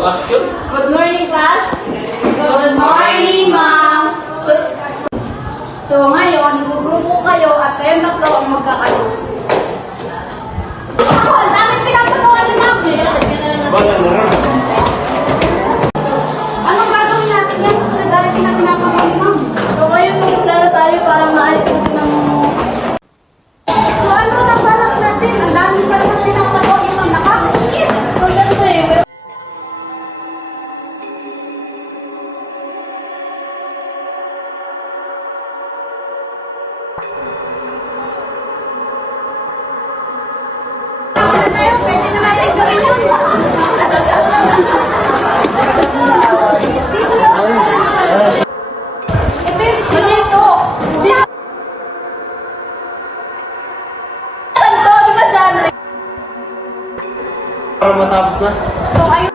Action? Good morning, class. Good morning, ma'am. So, ngayon, gugrupo kayo at kayong tatlo ang magkakaroon. Ako, ang daming pinapagawa ni ma'am. Bala na rin. Anong gagawin natin yan sa solidarity na pinapagawa ni ma'am? So, ngayon, magplano tayo para maalis natin ng... So, ano na balak natin? Ang daming pa naman pinapagawa ni ma'am. Nakakakis! So, ganun eh. Pwede na natin gawin yun. Ito yung ganito. Ganito, di ba dyan? Para matapos na. So, ayun.